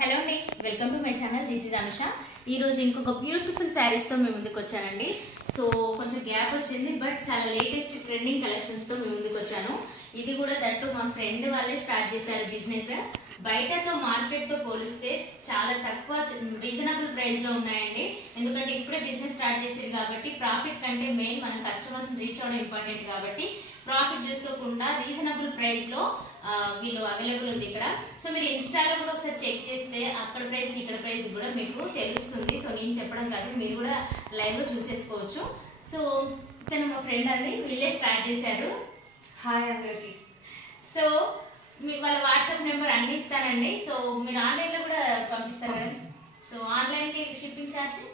Hello అండి, welcome to my channel. This is Anusha. ఈ రోజు ఇంకొక బ్యూటిఫుల్ శారీస్ తో మేము ముందుకు వచ్చానండి. సో కొంచెం గ్యాప్ వచ్చింది, బట్ చాలా లేటెస్ట్ ట్రెండింగ్ కలెక్షన్స్ తో మేము ముందుకు వచ్చాను. ఇది కూడా దట్టు మా ఫ్రెండ్ వాళ్ళే స్టార్ట్ చేశారు బిజినెస్. బయటతో మార్కెట్ తో పోలిస్తే చాలా తక్కువ రీజనబుల్ ప్రైస్ లో ఉన్నాయండి. ఎందుకంటే ఇప్పుడే బిజినెస్ స్టార్ట్ చేశారు కాబట్టి ప్రాఫిట్ కంటే మెయిన్ మన కస్టమర్స్ రీచ్ అవడం ఇంపార్టెంట్ కాబట్టి ప్రాఫిట్ చేసుకోకుండా రీజనబుల్ ప్రైస్ లో వీళ్ళు అవైలబుల్ ఉంది ఇక్కడ. సో మీరు ఇన్స్టాలో కూడా ఒకసారి చెక్ చేస్తే అక్కడ ప్రైస్ ఇక్కడ ప్రైస్ కూడా మీకు తెలుస్తుంది. సో నేను చెప్పడం కాదు, మీరు కూడా లైవ్ లో చూసేసుకోవచ్చు. సో ఇతను మా ఫ్రెండ్ అండి, వీళ్ళే స్టార్ట్ చేశారు. హాయ్ అందరికి. సో మీకు వాళ్ళ వాట్సాప్ నెంబర్ అన్ని ఇస్తానండి. సో మీరు ఆన్లైన్ లో కూడా పంపిస్తారు కదా. సో ఆన్లైన్ కి shipping charge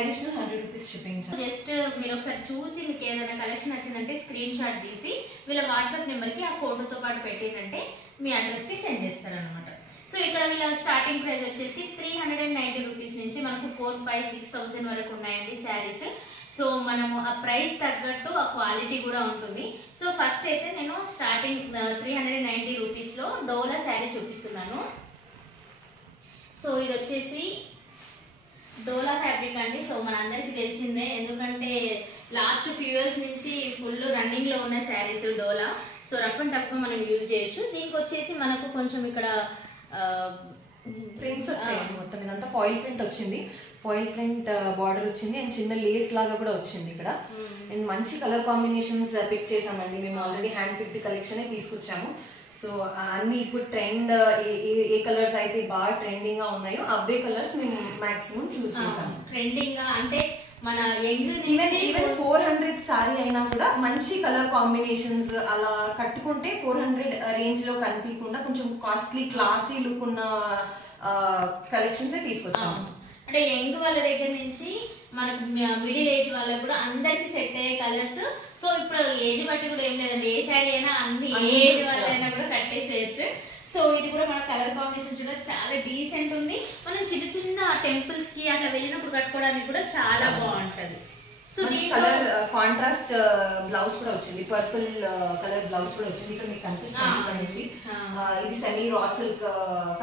additional 100 rupees shipping charge. Just మీరు ఒకసారి చూసి మీకు ఏదైనా కలెక్షన్ నచ్చిందంటే స్క్రీన్ షాట్ తీసి వీళ్ళ వాట్సాప్ నెంబర్ కి ఆ ఫోటోతో పాటు పెట్టిందంటే మీ అడ్రస్ కి సెండ్ చేస్తారు అనమాట. సో ఇక్కడ వీళ్ళ స్టార్టింగ్ ప్రైస్ వచ్చేసి 390 రూపీస్ నుంచి మనకు 4, 5, 6,000 వరకు ఉన్నాయండి శారీస్. సో మనము ఆ ప్రైస్ తగ్గట్టు ఆ క్వాలిటీ కూడా ఉంటుంది. సో ఫస్ట్ అయితే నేను స్టార్టింగ్ 390 రూపీస్ లో డోలా శారీ చూపిస్తున్నాను. సో ఇది వచ్చేసి డోలా ఫ్యాబ్రిక్ అండి. సో మనందరికి తెలిసిందే, ఎందుకంటే లాస్ట్ ఫ్యూ ఇయర్స్ నుంచి ఫుల్ రన్నింగ్ లో ఉన్న శారీస్ డోలా. సో రఫ్ అండ్ టఫ్ గా మనం యూజ్ చేయొచ్చు. దీనికి వచ్చేసి మనకు కొంచెం ఇక్కడ ప్రింట్స్ వచ్చాయండి. మొత్తం ఇదంతా ఫాయిల్ ప్రింట్ వచ్చింది. ఫాయిల్ ప్రింట్ బార్డర్ వచ్చింది అండ్ చిన్న లేస్ లాగా కూడా వచ్చింది ఇక్కడ. అండ్ మంచి కలర్ కాంబినేషన్స్ పిక్ చేసామండి. మేము ఆల్రెడీ హ్యాండ్ పిక్డ్ కలెక్షన్ తీసుకొచ్చాము. సో అన్ని ఇప్పుడు ట్రెండ్ ఏ కలర్స్ అయితే బాగా ట్రెండింగ్ గా ఉన్నాయో అవే కలర్స్ మేము మాక్సిమం చూస్ చేసాము. ట్రెండింగ్ గా అంటే మన ఈవెన్ 400 సారీ అయినా కూడా మంచి కలర్ కాంబినేషన్స్ అలా కట్టుకుంటే 400 రేంజ్ లో కనిపించకుండా కొంచెం కాస్ట్లీ క్లాసీ లుక్ ఉన్న కలెక్షన్స్ తీసుకొచ్చాము. అంటే యంగ్ వాళ్ళ దగ్గర నుంచి మనకు మిడిల్ ఏజ్ వాళ్ళకి కూడా అందరికి సెట్ అయ్యే కలర్స్. సో ఇప్పుడు ఏజ్ బట్టి కూడా ఏం లేదండి, ఏ శారీ అయినా అన్ని ఏజ్ వాళ్ళైనా కూడా కట్టేసేయచ్చు. సో ఇది కూడా మన కలర్ కాంబినేషన్ కూడా చాలా డీసెంట్ ఉంది. మనం చిన్న చిన్న టెంపుల్స్ కి అట్లా వెళ్ళినప్పుడు కట్టుకోవడానికి కూడా చాలా బాగుంటది. సో కలర్ కాంట్రాస్ట్ బ్లౌజ్ కూడా వచ్చింది. పర్పుల్ కలర్ బ్లౌజ్ కూడా వచ్చింది. ఇక్కడ మీకు కనిపిస్తుంది ఇక్కడ నుంచి. ఇది సెమీ రా సిల్క్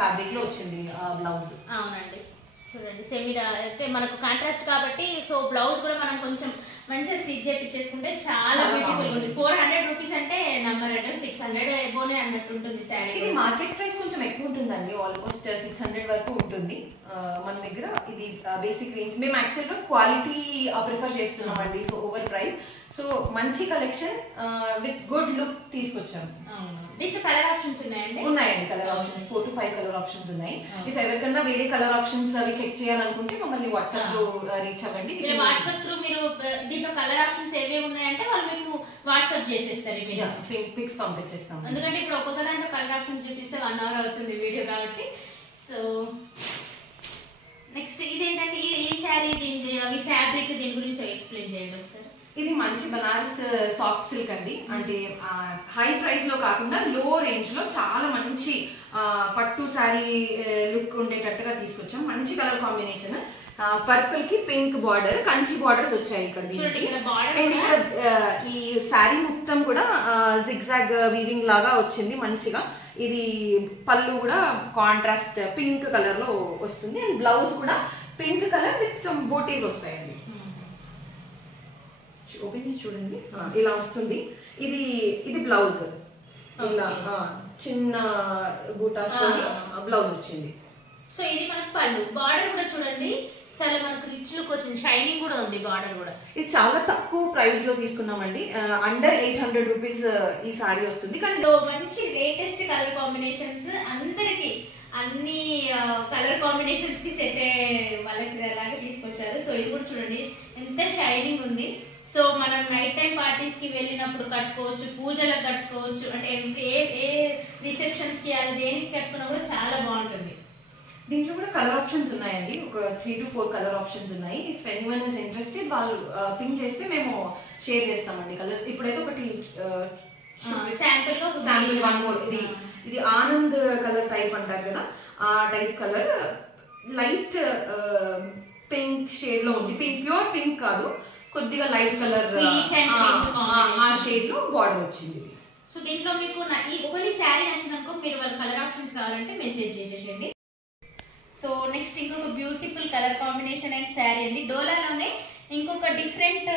ఫ్యాబ్రిక్ లో వచ్చింది బ్లౌజ్. అవునండి, చూడండి సెమీ అంటే మనకు కాంట్రాస్ట్ కాబట్టి. సో బ్లౌజ్ కూడా మనం కొంచెం మంచిగా స్టిచ్ చేపించేసుకుంటే చాలా బ్యూటిఫుల్ ఉంది. 400 రూపీస్ అంటే నంబర్ అంటే 600 ఎబోనే అన్నట్టు ఉంటుంది శారీ. ఇది మార్కెట్ ప్రైస్ కొంచెం ఎక్కువ ఉంటుందండి, ఆల్మోస్ట్ 600 వరకు ఉంటుంది మన దగ్గర. ఇది బేసిక్ రేంజ్. మేము యాక్చువల్ గా క్వాలిటీ ప్రిఫర్ చేస్తున్నాం అండి. So over price. సో మంచి కలెక్షన్ విత్ గుడ్ లుక్ తీసుకొచ్చాము. దీంట్లో కలర్ ఆప్షన్స్ ఉన్నాయండి. ఉన్నాయండి colour options 4 to 5 colour options ఉన్నాయి. ఇఫ్ ఎవరికన్నా వేరే కలర్ ఆప్షన్స్ అవి చెక్ చేయాలనుకుంటే మమ్మల్ని వాట్సాప్ లో రీచ్ అవ్వండి. వాట్సాప్ త్రూ మీరు దీంట్లో కలర్ ఆప్షన్స్ ఏవేవి ఉన్నాయంటే వాళ్ళు మీకు వాట్సాప్ చేసేస్తారు, పిక్స్ పంపించేస్తాం. ఎందుకంటే ఇప్పుడు ఒక్కొక్క దాంట్లో కలర్ ఆప్షన్స్ చూపిస్తే 1 hour అవుతుంది వీడియో కాబట్టి. సో నెక్స్ట్ ఇదేంటంటే ఈ శారీ దీని ఫ్యాబ్రిక్ దీని గురించి ఎక్స్ప్లెయిన్ చేయండి ఒకసారి. ఇది మంచి బనారస్ సాఫ్ట్ సిల్క్ అండి. అంటే హై ప్రైస్ లో కాకుండా లో రేంజ్ లో చాలా మంచి పట్టు శారీ లుక్ ఉండేటట్టుగా తీసుకొచ్చాం. మంచి కలర్ కాంబినేషన్. పర్పుల్ కి పింక్ బార్డర్, కంచి బార్డర్స్ వచ్చాయి ఇక్కడ. అండ్ ఇక్కడ ఈ శారీ మొత్తం కూడా జిగ్జాగ్ వీవింగ్ లాగా వచ్చింది మంచిగా. ఇది పళ్ళు కూడా కాంట్రాస్ట్ పింక్ కలర్ లో వస్తుంది. అండ్ బ్లౌజ్ కూడా పింక్ కలర్ విత్ సమ్ బోటీస్ వస్తాయండి. ఓపెన్ చేసి చూడండి, ఇలా వస్తుంది. ఇది బ్లౌజ్ ఇలా చిన్న బూటాస్ బ్లౌజ్ వచ్చింది. సో ఇది మనకు పళ్ళు. బార్డర్ కూడా చూడండి చాలా మనకు రిచ్ లుక్ వచ్చింది, షైనింగ్ కూడా ఉంది బార్డర్ కూడా. ఇది చాలా తక్కువ ప్రైస్ లో తీసుకున్నామండి. అండర్ 800 రూపీస్ ఈ సారీ వస్తుంది. కానీ మంచి లేటెస్ట్ కలర్ కాంబినేషన్స్ అందరికి అన్ని కలర్ కాంబినేషన్స్ కి సెట్ అయ్యే వాళ్ళకి అలాగే తీసుకొచ్చారు. సో ఇది కూడా చూడండి ఎంత షైనింగ్ ఉంది. సో మనం నైట్ టైం పార్టీస్ కి వెళ్ళినప్పుడు కట్టుకోవచ్చు, పూజలకు కట్టుకోవచ్చు, అంటే ఏ రిసెప్షన్స్ కి అది దేనికి కట్టుకున్నా కూడా చాలా బాగుంటుంది. దీంట్లో కూడా కలర్ ఆప్షన్స్ ఉన్నాయండి. ఒక 3 to 4 కలర్ ఆప్షన్స్ ఉన్నాయి. ఇఫ్ ఎనీవన్ ఇస్ ఇంట్రెస్టెడ్ వాళ్ళు పింక్ చేస్తే మేము షేర్ చేస్తామండి కలర్స్. ఇప్పుడైతే ఒకటి శాంపుల్ 1 more. ఇది ఆనంద్ కలర్ టైప్ అంటారు కదా, ఆ type colour light pink shade లో ఉంది. ప్యూర్ పింక్ కాదు, కొద్దిగా లైట్ కలర్ ఆ షేడ్ లో బార్డర్ వచ్చింది. సో దీంట్లో మీకు ఒకటి శారీ నచ్చిందనుకో మీరు వాళ్ళ కలర్ ఆప్షన్స్ కావాలంటే మెసేజ్ చేసేయండి. సో నెక్స్ట్ ఇంకొక beautiful colour combination and sari అండి. డోలాలోనే ఇంకొక డిఫరెంట్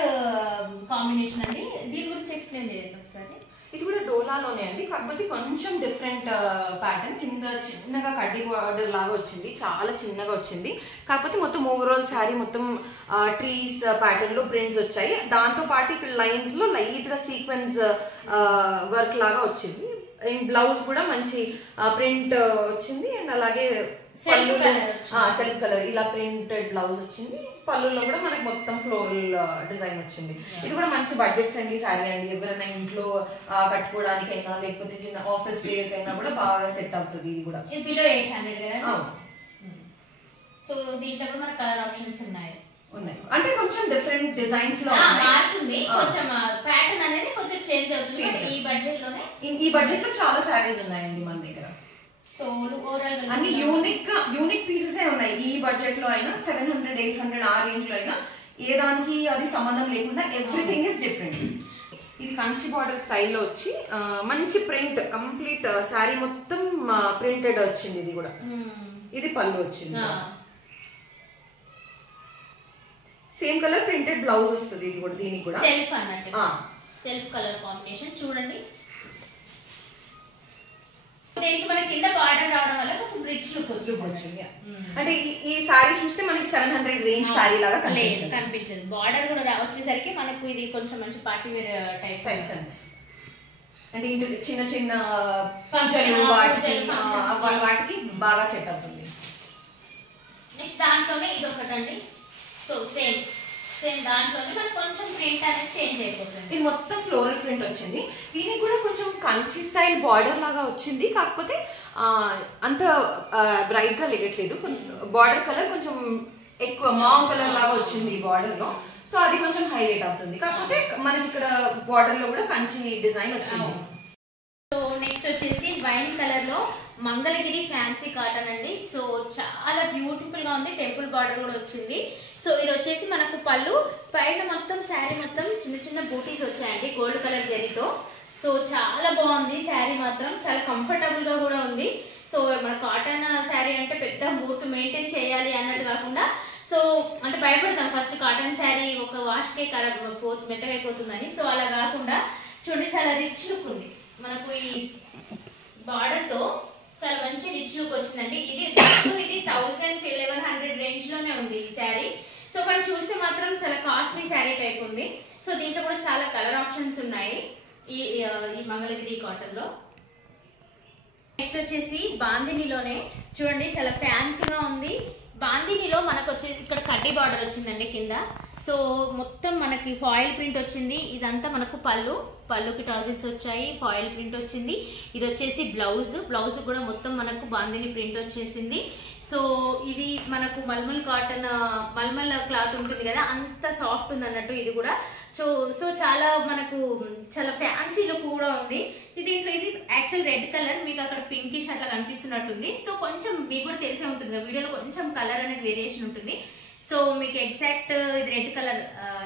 కాంబినేషన్ అండి. దీని గురించి ఎక్స్ప్లెయిన్ చేయండి ఒకసారి. ఇది కూడా డోలాలోనే అండి, కాకపోతే కొంచెం డిఫరెంట్ ప్యాటర్న్. కింద చిన్నగా కడ్డీ బార్డర్ లాగా వచ్చింది, చాలా చిన్నగా వచ్చింది. కాకపోతే మొత్తం ఓవరాల్ శారీ మొత్తం ట్రీస్ ప్యాటర్న్ లో ప్రింట్స్ వచ్చాయి. దాంతో పాటు ఇక్కడ లైన్స్ లో లైట్ గా సీక్వెన్స్ వర్క్ లాగా వచ్చింది. బ్లౌజ్ కూడా మంచి ప్రింట్ వచ్చింది. అండ్ అలాగే సెల్ఫ్ కలర్ ఇలా ప్రింటెడ్ బ్లౌజ్ వచ్చింది. పళ్ళులో కూడా మనకి మొత్తం ఫ్లోరల్ డిజైన్ వచ్చింది. ఇది కూడా మంచి బడ్జెట్ ఫ్రెండ్లీ శారీ అండి. ఎవరైనా ఇంట్లో కట్టుకోవడానికైనా లేకపోతే చిన్న ఆఫీస్ వేర్ కైనా కూడా బాగా సెట్ అవుతుంది. ఇది కూడా బిలో 800 కదా. సో దీంట్లో కూడా మన కలర్ ఆప్షన్స్ ఉన్నాయి. అంటే కొంచెం డిఫరెంట్ డిజైన్స్ లో మారుతుంది, కొంచెం ప్యాటర్న్ అనేది కొంచెం చేంజ్ అవుతుంది. ఈ బడ్జెట్ లోనే ఈ బడ్జెట్ లో చాలా శారీస్ ఉన్నాయండి మన దగ్గర. సో ఓవరాల్ అన్ని యూనిక్ పీసెస్ ఉన్నాయి. ఈ బడ్జెట్ లో అయినా 700, 800 ఆ రేంజ్ లో అయినా ఏ దానికి అది సంబంధం లేకుండా ఎవ్రీథింగ్ ఇస్ డిఫరెంట్. ఇది కంచి బార్డర్ స్టైల్లో వచ్చి మంచి ప్రింట్, కంప్లీట్ శారీ మొత్తం ప్రింటెడ్ వచ్చింది. ఇది కూడా ఇది పళ్ళు వచ్చింది. సేమ్ కలర్ ప్రింటెడ్ బ్లౌజ్ వస్తుంది. ఇది కూడా దీనికి కూడా సెల్ఫ్ అన్నట్టు సెల్ఫ్ కలర్ కాంబినేషన్ చూడండి. దీనికి మన కింద బార్డర్ రావడం వల్ల కొంచెం రిచ్ లుక్ వచ్చింది. అంటే ఈ సారీ చూస్తే మనకి 700 రేంజ్ సారీ లాగా కనిపించదు. బార్డర్ కూడా వచ్చేసరికి మనకు ఇది కొంచెం మంచి పార్టీ వేర్ టైప్ కనిపిస్తుంది. అంటే ఇంటి చిన్న చిన్న వాటికి బాగా సెట్ అవుతుంది. నెక్స్ట్ దాంట్లోనే ఇది ఒకటండి. సో సేమ్ దాంట్లోనే మనకు కొంచెం ప్రింట్ అనేది చేంజ్ అయిపోతుంది. ఇది మొత్తం ఫ్లోరల్ ప్రింట్ వచ్చింది. దీనికి కూడా కొంచెం కంచి స్టైల్ బార్డర్ లాగా వచ్చింది. కాకపోతే అంత బ్రైట్ గా లేగట్లేదు. బార్డర్ కలర్ కొంచెం ఎక్కువ మావ్ కలర్ లాగా వచ్చింది ఈ బార్డర్ లో. సో అది కొంచెం హైలైట్ అవుతుంది. కాకపోతే మనకి ఇక్కడ బార్డర్ లో కూడా కంచి డిజైన్ వచ్చింది. సో నెక్స్ట్ వచ్చేసి వైన్ కలర్ లో మంగళగిరి ఫ్యాన్సీ కాటన్ అండి. సో చాలా బ్యూటిఫుల్ గా ఉంది. టెంపుల్ బార్డర్ కూడా వచ్చింది. సో ఇది వచ్చేసి మనకు పళ్ళు, పైన మొత్తం శారీ మొత్తం చిన్న చిన్న బూటీస్ వచ్చాయండి గోల్డ్ కలర్ జరీతో. సో చాలా బాగుంది శారీ, మాత్రం చాలా కంఫర్టబుల్ గా కూడా ఉంది. సో మన కాటన్ శారీ అంటే పెద్ద బూట్ మెయింటైన్ చేయాలి అన్నట్టు కాకుండా, సో అంటే భయపడతాం ఫస్ట్ కాటన్ శారీ ఒక వాష్ కే మెత్తగా అయిపోతుందని. సో అలా కాకుండా చూడండి చాలా రిచ్ లుక్ ఉంది. మనకు ఈ బార్డర్ తో చాలా మంచి రిచ్ లుక్ వచ్చిందండి. ఇది 1100 రేంజ్ లోనే ఉంది ఈ శారీ. సో మనం చూస్తే మాత్రం చాలా కాస్ట్లీ శారీ టైప్ ఉంది. సో దీంట్లో కూడా చాలా కలర్ ఆప్షన్స్ ఉన్నాయి ఈ మంగళగిరి కాటన్ లో. నెక్స్ట్ వచ్చేసి బాందినిలోనే చూడండి చాలా ఫ్యాన్సీగా ఉంది. బాందినిలో మనకు వచ్చేసి ఇక్కడ కడ్డీ బార్డర్ వచ్చిందండి కింద. సో మొత్తం మనకి ఫాయిల్ ప్రింట్ వచ్చింది. ఇదంతా మనకు పళ్ళుకి టాజిల్స్ వచ్చాయి, ఫాయిల్ ప్రింట్ వచ్చింది. ఇది వచ్చేసి బ్లౌజ్ కూడా మొత్తం మనకు బాందిని ప్రింట్ వచ్చేసింది. సో ఇది మనకు మల్మల్ కాటన్, మల్మల్ క్లాత్ ఉంటుంది కదా, అంత సాఫ్ట్ ఉంది అన్నట్టు ఇది కూడా. సో చాలా మనకు చాలా ఫ్యాన్సీ లుక్ కూడా ఉంది. దీంట్లో ఇది యాక్చువల్ రెడ్ కలర్, మీకు అక్కడ పింకిష్ అట్లా కనిపిస్తున్నట్టుంది. సో కొంచెం మీకు కూడా తెలిసే ఉంటుంది కదా, వీడియోలో కొంచెం కలర్ అనేది వేరియేషన్ ఉంటుంది. సో మీకు ఎగ్జాక్ట్ ఇది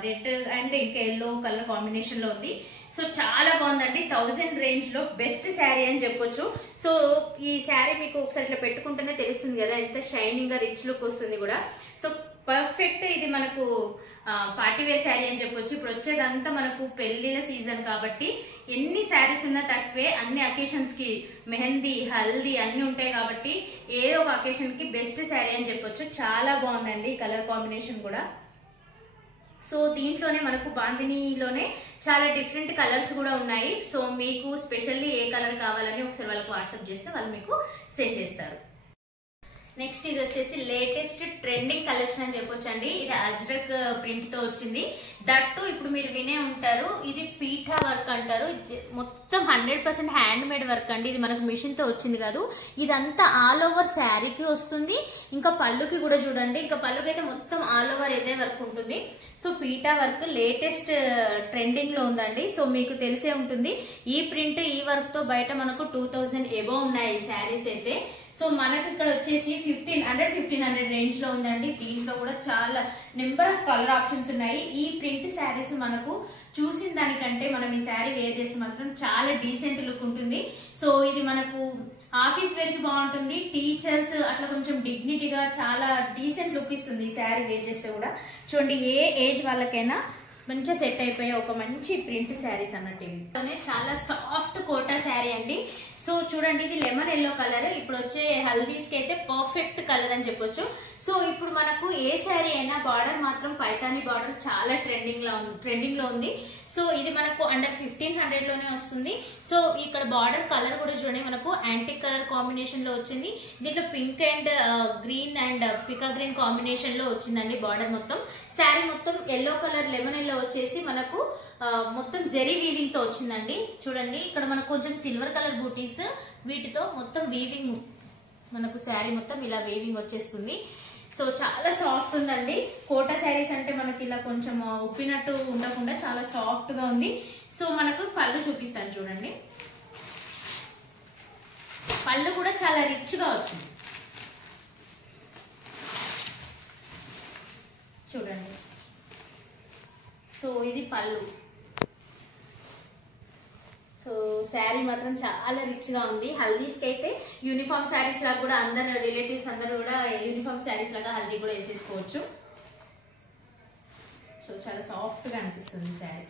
రెడ్ అండ్ ఇంకా ఎల్లో కలర్ కాంబినేషన్ లో ఉంది. సో చాలా బాగుందండి. 1000 రేంజ్ లో బెస్ట్ శారీ అని చెప్పొచ్చు. సో ఈ శారీ మీకు ఒకసారి ఇట్లా పెట్టుకుంటేనే తెలుస్తుంది కదా ఎంత షైనింగ్ గా రిచ్ లుక్ వస్తుంది కూడా. సో పర్ఫెక్ట్ ఇది మనకు పార్టీ వేర్ శారీ అని చెప్పొచ్చు. ఇప్పుడు వచ్చేదంతా మనకు పెళ్లిళ్ళ సీజన్ కాబట్టి ఎన్ని శారీస్ ఉన్నా తక్కువే. అన్ని అకేషన్స్ కి మెహందీ, హల్దీ అన్ని ఉంటాయి కాబట్టి ఏదో ఒక అకేషన్ కి బెస్ట్ శారీ అని చెప్పొచ్చు. చాలా బాగుందండి కలర్ కాంబినేషన్ కూడా. సో దీంట్లోనే మనకు బాందినిలోనే చాలా డిఫరెంట్ కలర్స్ కూడా ఉన్నాయి. సో మీకు స్పెషల్లీ ఏ కలర్ కావాలని ఒకసారి వాళ్ళకి వాట్సాప్ చేస్తే వాళ్ళు మీకు సెండ్ చేస్తారు. నెక్స్ట్ ఇది వచ్చేసి లేటెస్ట్ ట్రెండింగ్ కలెక్షన్ అని చెప్పొచ్చండి. ఇది అజ్రక్ ప్రింట్ తో వచ్చింది. దట్టు ఇప్పుడు మీరు వినే ఉంటారు, ఇది పీఠా వర్క్ అంటారు. మొత్తం 100% హ్యాండ్ మేడ్ వర్క్ అండి. ఇది మనకు మిషన్ తో వచ్చింది కాదు. ఇదంతా ఆల్ ఓవర్ శారీకి వస్తుంది. ఇంకా పళ్ళుకి కూడా చూడండి, ఇంకా పళ్ళుకి అయితే మొత్తం ఆల్ ఓవర్ ఇదే వర్క్ ఉంటుంది. సో పీఠా వర్క్ లేటెస్ట్ ట్రెండింగ్ లో ఉందండి. సో మీకు తెలిసే ఉంటుంది ఈ ప్రింట్ ఈ వర్క్ తో బయట మనకు 2000 ఎబో ఉన్నాయి ఈ శారీస్ అయితే. సో మనకు ఇక్కడ వచ్చేసి 1500 రేంజ్ లో ఉందండి. దీంట్లో కూడా చాలా నెంబర్ ఆఫ్ కలర్ ఆప్షన్స్ ఉన్నాయి. ఈ ప్రింట్ శారీస్ మనకు చూసిన దానికంటే మనం ఈ శారీ వేర్ చేసి మాత్రం చాలా డీసెంట్ లుక్ ఉంటుంది. సో ఇది మనకు ఆఫీస్ వేర్ కి బాగుంటుంది, టీచర్స్ అట్లా కొంచెం డిగ్నిటీగా చాలా డీసెంట్ లుక్ ఇస్తుంది ఈ శారీ వేర్ చేస్తే కూడా. చూడండి ఏ ఏజ్ వాళ్ళకైనా మంచిగా సెట్ అయిపోయే ఒక మంచి ప్రింట్ శారీస్ అన్నట్టు ఇవి. చాలా సాఫ్ట్ కోటా శారీ అండి. సో చూడండి ఇది లెమన్ ఎల్లో కలర్, ఇప్పుడు వచ్చే హల్దీస్ కి అయితే పర్ఫెక్ట్ కలర్ అని చెప్పొచ్చు. సో ఇప్పుడు మనకు ఏ శారీ అయినా బార్డర్ మాత్రం పైతానీ బార్డర్ చాలా ట్రెండింగ్ లో ఉంది. సో ఇది మనకు అండర్ 1500 లోనే వస్తుంది. సో ఇక్కడ బార్డర్ కలర్ కూడా చూడండి మనకు యాంటిక్ కలర్ కాంబినేషన్ లో వచ్చింది. దీంట్లో pink and green and pika green combination లో వచ్చిందండి బార్డర్ మొత్తం. శారీ మొత్తం ఎల్లో కలర్ లెమన్ ఎల్లో వచ్చేసి మనకు మొత్తం జెరీ వీవింగ్ తో వచ్చిందండి. చూడండి ఇక్కడ మనకు కొంచెం సిల్వర్ కలర్ బూటీస్, వీటితో మొత్తం వీవింగ్ మనకు శారీ మొత్తం ఇలా వీవింగ్ వచ్చేస్తుంది. సో చాలా సాఫ్ట్ ఉందండి. కోటా శారీస్ అంటే మనకి ఇలా కొంచెం ఉప్పినట్టు ఉండకుండా చాలా సాఫ్ట్ గా ఉంది. సో మనకు పళ్ళు చూపిస్తాను చూడండి. పళ్ళు కూడా చాలా రిచ్ గా వచ్చింది చూడండి. సో ఇది పళ్ళు. సో శారీ మాత్రం చాలా రిచ్ గా ఉంది. హల్దీస్ కి అయితే యూనిఫామ్ శారీస్ లాగా కూడా అందరు రిలేటివ్స్ అందరూ కూడా యూనిఫామ్ శారీస్ లాగా హల్దీ కూడా వేసేసుకోవచ్చు. సో చాలా సాఫ్ట్ గా అనిపిస్తుంది శారీ.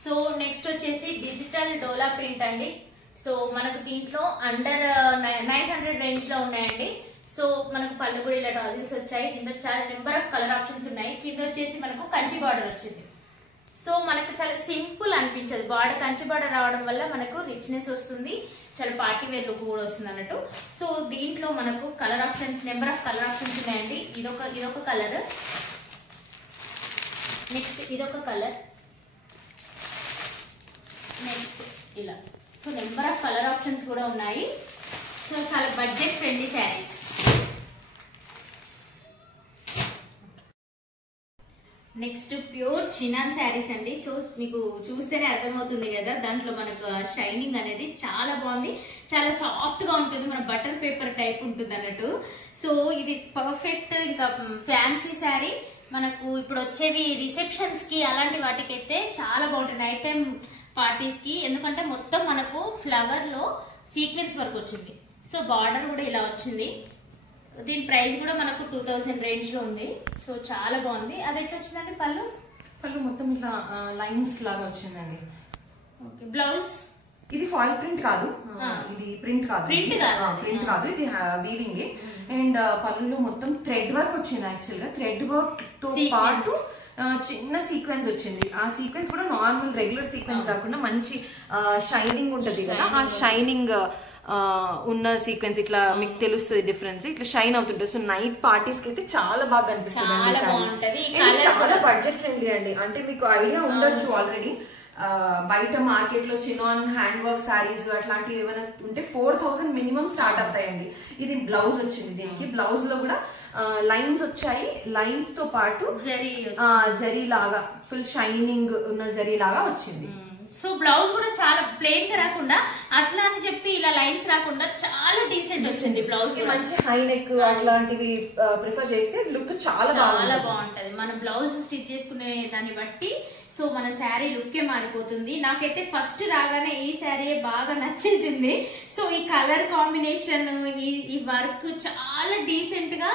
సో నెక్స్ట్ వచ్చేసి డిజిటల్ డోలా ప్రింట్ అండి. సో మనకు దీంట్లో అండర్ 900 రేంజ్ లో ఉన్నాయండి. సో మనకు పళ్ళు కూడా ఇలా టాజిల్స్ వచ్చాయి. ఇందులో చాలా నెంబర్ ఆఫ్ కలర్ ఆప్షన్స్ ఉన్నాయి. కింద వచ్చేసి మనకు కంచి బార్డర్ వచ్చింది. సో మనకు చాలా సింపుల్ అనిపించదు, బార్డర్ కంచి బార్డర్ రావడం వల్ల మనకు రిచ్నెస్ వస్తుంది, చాలా పార్టీ వేర్ లుక్ కూడా వస్తుంది అన్నట్టు. సో దీంట్లో మనకు colour options number of colour options ఉన్నాయండి. ఇదొక కలర్, నెక్స్ట్ ఇదొక కలర్, నెక్స్ట్ ఇలా. So number of colour options కూడా ఉన్నాయి. సో చాలా budget friendly saris. Next pure chinon saris అండి. మీకు చూస్తేనే అర్థమవుతుంది కదా, దాంట్లో మనకు షైనింగ్ అనేది చాలా బాగుంది, చాలా సాఫ్ట్ గా ఉంటుంది, మన బటర్ పేపర్ టైప్ ఉంటుంది అన్నట్టు. సో ఇది పర్ఫెక్ట్ ఇంకా ఫ్యాన్సీ శారీ. మనకు ఇప్పుడు వచ్చేవి రిసెప్షన్స్ కి అలాంటి వాటికి అయితే చాలా బాగుంటుంది, నైట్ టైం పార్టీస్ కి. ఎందుకంటే మొత్తం మనకు ఫ్లవర్ లో సీక్వెన్స్ వర్క్ వచ్చింది. సో బార్డర్ కూడా ఇలా వచ్చింది. దీని ప్రైస్ కూడా మనకు 2000 రేంజ్ లో ఉంది. సో చాలా బాగుంది. అది ఎట్లా వచ్చిందండి పళ్ళు మొత్తం ఇట్లా లైన్స్ లాగా వచ్చిందండి. ఓకే. బ్లౌజ్ ఇది ఫాయిల్ ప్రింట్ కాదు, ఇది ప్రింట్ కాదు, ఇది వీవింగ్. అండ్ పళ్ళులో మొత్తం థ్రెడ్ వర్క్ వచ్చింది. యాక్చువల్ గా థ్రెడ్ వర్క్ తో పాటు చిన్న సీక్వెన్స్ వచ్చింది. ఆ సీక్వెన్స్ కూడా నార్మల్ రెగ్యులర్ సీక్వెన్స్ కాకుండా మంచి షైనింగ్ ఉంటది కదా, ఆ షైనింగ్ ఉన్న సీక్వెన్స్ ఇట్లా మీకు తెలుస్తుంది డిఫరెన్స్, ఇట్లా షైన్ అవుతుంటుంది. సో నైట్ పార్టీస్ కి అయితే చాలా బాగా అనిపిస్తుంది. చాలా బడ్జెట్ ఫ్రెండ్లీ అండి. అంటే మీకు ఐడియా ఉండొచ్చు ఆల్రెడీ, బయట మార్కెట్ లో చినాన్ హ్యాండ్ వర్క్ సారీస్ అట్లాంటివి ఏమైనా ఉంటే 4000 మినిమం స్టార్ట్ అవుతాయండి. ఇది బ్లౌజ్ వచ్చింది. దీనికి బ్లౌజ్ లో కూడా లైన్స్ వచ్చాయి. లైన్స్ తో పాటు జరీ లాగా ఫుల్ షైనింగ్ ఉన్న జరీ లాగా వచ్చింది. సో బ్లౌజ్ కూడా చాలా ప్లెయిన్ గా రాకుండా అట్లా అని చెప్పి ఇలా లైన్స్ రాకుండా చాలా డీసెంట్ వచ్చింది. బ్లౌజ్ మంచి హై నెక్ అట్లాంటివి ప్రిఫర్ చేస్తే లుక్ చాలా బాగుంటది. మన బ్లౌజ్ స్టిచ్ చేసుకునే దాన్ని బట్టి సో మన శారీ లుక్కే మారిపోతుంది. నాకైతే ఫస్ట్ రాగానే ఈ శారీ బాగా నచ్చేసింది. సో ఈ కలర్ కాంబినేషన్, ఈ వర్క్ చాలా డీసెంట్ గా.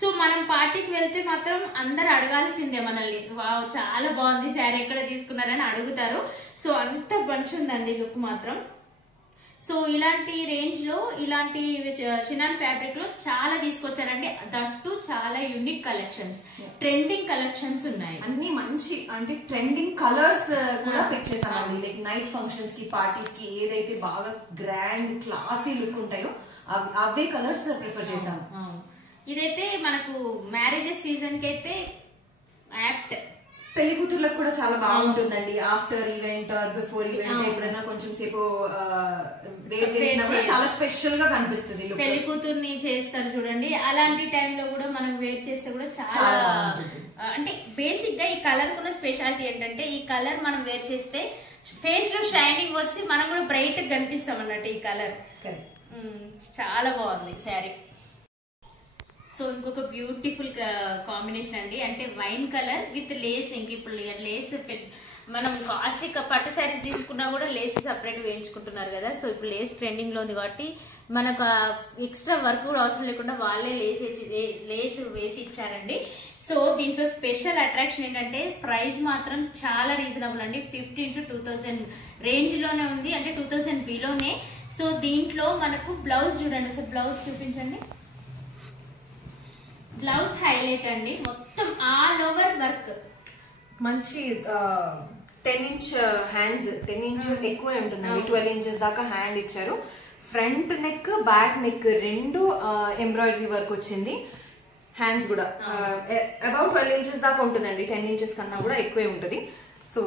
సో మనం పార్టీకి వెళ్తే మాత్రం అందరు అడగాల్సిందే మనల్ని, వావ్ చాలా బాగుంది శారీ ఎక్కడ తీసుకున్నారని అడుగుతారు. సో అంత మంచి ఉందండి లుక్ మాత్రం. సో ఇలాంటి రేంజ్ లో ఇలాంటి చినాన్ ఫ్యాబ్రిక్ లో చాలా తీసుకొచ్చారండి. దట్టు చాలా యూనిక్ కలెక్షన్స్, ట్రెండింగ్ కలెక్షన్స్ ఉన్నాయి. అన్ని మంచి అంటే ట్రెండింగ్ కలర్స్ కూడా పిక్ చేసామండి. లైక్ నైట్ ఫంక్షన్స్ కి పార్టీస్ కి ఏదైతే బాగా గ్రాండ్ క్లాసీ లుక్ ఉంటాయో అవే కలర్స్ ప్రిఫర్ చేసాము. ఇదైతే మనకు మ్యారేజెస్ సీజన్ కి అయితే యాప్ట్. పెళ్లి కూతుర్లకు కూడా చాలా బాగుంటుందండి. ఆఫ్టర్ ఈవెంట్ బిఫోర్ ఈవెంట్ ఎప్పుడైనా కొంచెం సేపు వేర్ చేసినా కూడా చాలా స్పెషల్ గా కనిపిస్తుంది. పెళ్లి కూతుర్ని చేస్తారు చూడండి, అలాంటి టైంలో కూడా మనం వేర్ చేస్తే కూడా చాలా అంటే బేసిక్ గా ఈ కలర్ కున్న స్పెషాలిటీ ఏంటంటే ఈ కలర్ మనం వేర్ చేస్తే ఫేస్ లో షైనింగ్ వచ్చి మనం కూడా బ్రైట్ గా కనిపిస్తాం అన్నట్టు. ఈ కలర్ చాలా బాగుంది శారీ. సో ఇంకొక బ్యూటిఫుల్ కాంబినేషన్ అండి, అంటే వైన్ కలర్ విత్ లేస్. ఇంక ఇప్పుడు లేస్ మనం కాస్ట్ పట్టు శారీస్ తీసుకున్నా కూడా లేస్ సపరేట్ వేయించుకుంటున్నారు కదా. సో ఇప్పుడు లేస్ ట్రెండింగ్ లో ఉంది కాబట్టి మనకు ఎక్స్ట్రా వర్క్ కూడా అవసరం లేకుండా వాళ్ళే లేస్ వేసి ఇచ్చారండి. సో దీంట్లో స్పెషల్ అట్రాక్షన్ ఏంటంటే ప్రైస్ మాత్రం చాలా రీజనబుల్ అండి. 15 to 2000 రేంజ్ లోనే ఉంది, అంటే 2000 బిలోనే. సో దీంట్లో మనకు బ్లౌజ్ చూడండి, సో బ్లౌజ్ చూపించండి. బ్లౌజ్ హైలైట్ అండి, మొత్తం ఆల్ ఓవర్ వర్క్, మంచి 10 inch హ్యాండ్స్, 10 inches ఎక్కువే ఉంటుందండి. 12 inches దాకా హ్యాండ్ ఇచ్చారు. ఫ్రంట్ నెక్ బ్యాక్ నెక్ రెండు ఎంబ్రాయిడరీ వర్క్ వచ్చింది. హ్యాండ్స్ కూడా అబౌట్ 12 inches దాకా ఉంటుందండి. 10 inches కన్నా కూడా ఎక్కువే ఉంటుంది. సో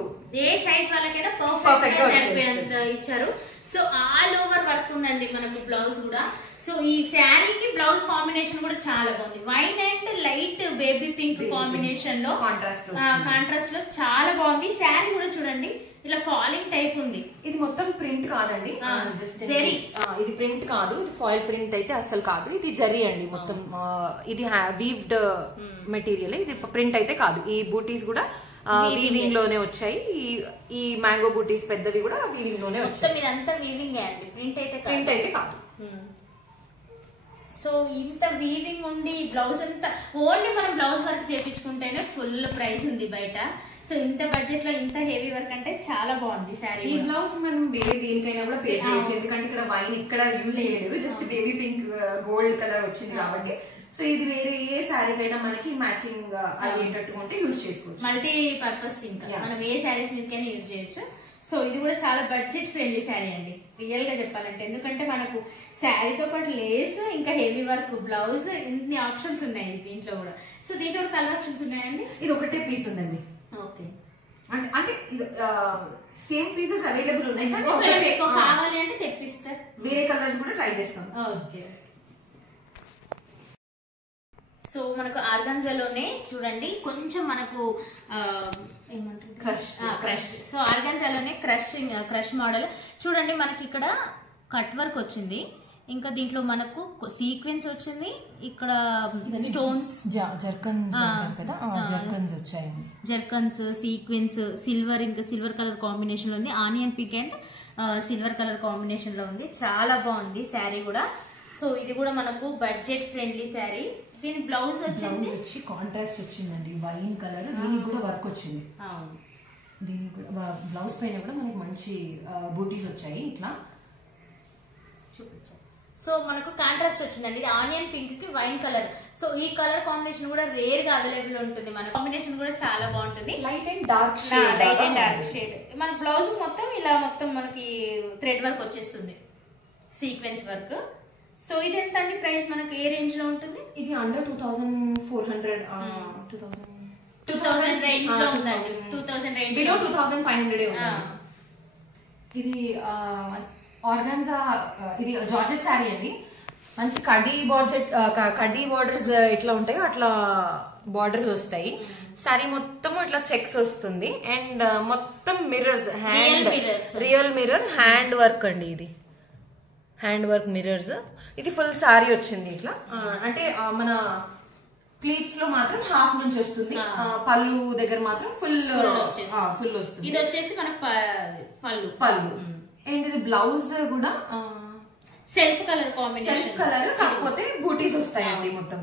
ఏ సైజ్ వాళ్ళకైనా పర్ఫెక్ట్ గా సరిపోయేంత ఇచ్చారు. సో ఆల్ ఓవర్ వర్క్ ఉందండి మనకు బ్లౌజ్ కూడా. సో ఈ శారీకి బ్లౌజ్ కాంబినేషన్ కూడా చాలా బాగుంది. Wine and light baby pink combination లో కాంట్రాస్ట్ లో చాలా బాగుంది. శారీ కూడా చూడండి ఇలా ఫాలింగ్ టైప్ ఉంది. ఇది మొత్తం ప్రింట్ కాదండి, ఇది ప్రింట్ కాదు, ఇది ఫాయిల్ ప్రింట్ అయితే అసలు కాదు. ఇది జరీ అండి మొత్తం. ఇది వీవ్డ్ మెటీరియల్, ఇది ప్రింట్ అయితే కాదు. ఈ బూటీస్ కూడా వీవింగ్ లోనే వచ్చాయి. ఈ మ్యాంగో బూటీస్ పెద్దవి కూడా వీవింగ్ లోనే వచ్చాయి. ఇదంతా వీవింగ్ అండి, ప్రింట్ అయితే కాదు. సో ఇంత వీవింగ్ ఉండి బ్లౌజ్ అంతా ఓన్లీ మనం బ్లౌజ్ వర్క్ చేయించుకుంటేనే ఫుల్ ప్రైస్ ఉంది బయట. సో ఇంత బడ్జెట్ లో ఇంత హెవీ వర్క్ అంటే చాలా బాగుంది శారీ. ఈ బ్లౌజ్ మనం వేరే దేనికైనా కూడా పే చేయొచ్చు, ఎందుకంటే ఇక్కడ వైన్ ఇక్కడ యూజ్ చేయలేదు, just baby pink gold colour వచ్చింది కాబట్టి. సో ఇది వేరే ఏ శారీకైనా మనకి మ్యాచింగ్ అయ్యేటట్టు ఉంటే యూజ్ చేసుకోవచ్చు. మల్టీ పర్పస్, ఇంకా మనం ఏ శారీస్ మీదకైనా యూజ్ చేయొచ్చు. సో ఇది కూడా చాలా బడ్జెట్ ఫ్రెండ్లీ శారీ అండి రియల్ గా చెప్పాలంటే, ఎందుకంటే మనకు శారీతో పాటు లేస్ ఇంకా హెవీ వర్క్ బ్లౌజ్ ఇన్ని ఆప్షన్స్ ఉన్నాయి దీంట్లో కూడా. సో దీంట్లో కలర్ ఆప్షన్స్ ఉన్నాయండి. ఇది ఒకటే పీస్ ఉందండి. ఓకే, అంటే సేమ్ పీసెస్ అవైలబుల్ ఉన్నాయి, కావాలి అంటే తెప్పిస్తారు. వేరే కలర్స్ కూడా ట్రై చేస్తాం. ఓకే, సో మనకు ఆర్గాన్జాలోనే చూడండి కొంచెం మనకు ఏమంటారు క్రష్. సో ఆర్గాన్జాలోనే క్రష్ మోడల్ చూడండి. మనకి ఇక్కడ కట్ వర్క్ వచ్చింది, ఇంకా దీంట్లో మనకు సీక్వెన్స్ వచ్చింది, ఇక్కడ స్టోన్స్ జర్కన్స్ సీక్వెన్స్ సిల్వర్, ఇంకా సిల్వర్ కలర్ కాంబినేషన్ లో ఉంది. Onion pink and silver colour combination లో ఉంది. చాలా బాగుంది శారీ కూడా. సో ఇది కూడా మనకు బడ్జెట్ ఫ్రెండ్లీ శారీ. దీని బ్లౌజ్ వచ్చి కాంట్రాస్ట్ వచ్చిందండి, వైన్ కలర్. దీనికి కూడా వర్క్ వచ్చింది. దీనికి కూడా బ్లౌజ్ పైన కూడా మనకి మంచి బూటీస్ వచ్చాయి ఇట్లా చూపించారు. సో మనకు కాంట్రాస్ట్ వచ్చిందండి. ఇది ఆనియన్ పింక్ కి వైన్ కలర్. సో ఈ కలర్ కాంబినేషన్ కూడా రేర్ గా అవైలబుల్ ఉంటుంది. మన కాంబినేషన్ కూడా చాలా బాగుంటుంది. Light and dark shade. మన బ్లౌజ్ మొత్తం ఇలా మొత్తం మనకి థ్రెడ్ వర్క్ వచ్చేస్తుంది, సీక్వెన్స్ వర్క్. సో ఇది ఎంత అండి ప్రైస్, మనకి ఏ రేంజ్ లో ఉంటుంది? ఇది అండర్ 2400, 2000 రేంజ్ లో ఉందండి. 2000 రేంజ్ బిలో 2500 ఉంది. ఇది ఆర్గాన్జా, ఇది జార్జెట్ శారీ అండి. మంచి కడ్డీ బార్డర్స్ ఎట్లా ఉంటాయో అట్లా బార్డర్స్ వస్తాయి. శారీ మొత్తం ఇట్లా చెక్స్ వస్తుంది అండ్ మొత్తం mirrors, real mirror hand work అండి. ఇది హ్యాండ్ వర్క్ మిర్రర్స్. ఇది ఫుల్ శారీ వచ్చింది ఇట్లా, అంటే మన ప్లీట్స్ లో మాత్రం హాఫ్ నుంచి వస్తుంది, పళ్ళు దగ్గర మాత్రం ఫుల్ వస్తుంది. ఇది వచ్చేసి మన పళ్ళు. అండ్ ఇది బ్లౌజ్ కూడా self colour combination, self colour, కాకపోతే బూటీస్ వస్తాయండి. మొత్తం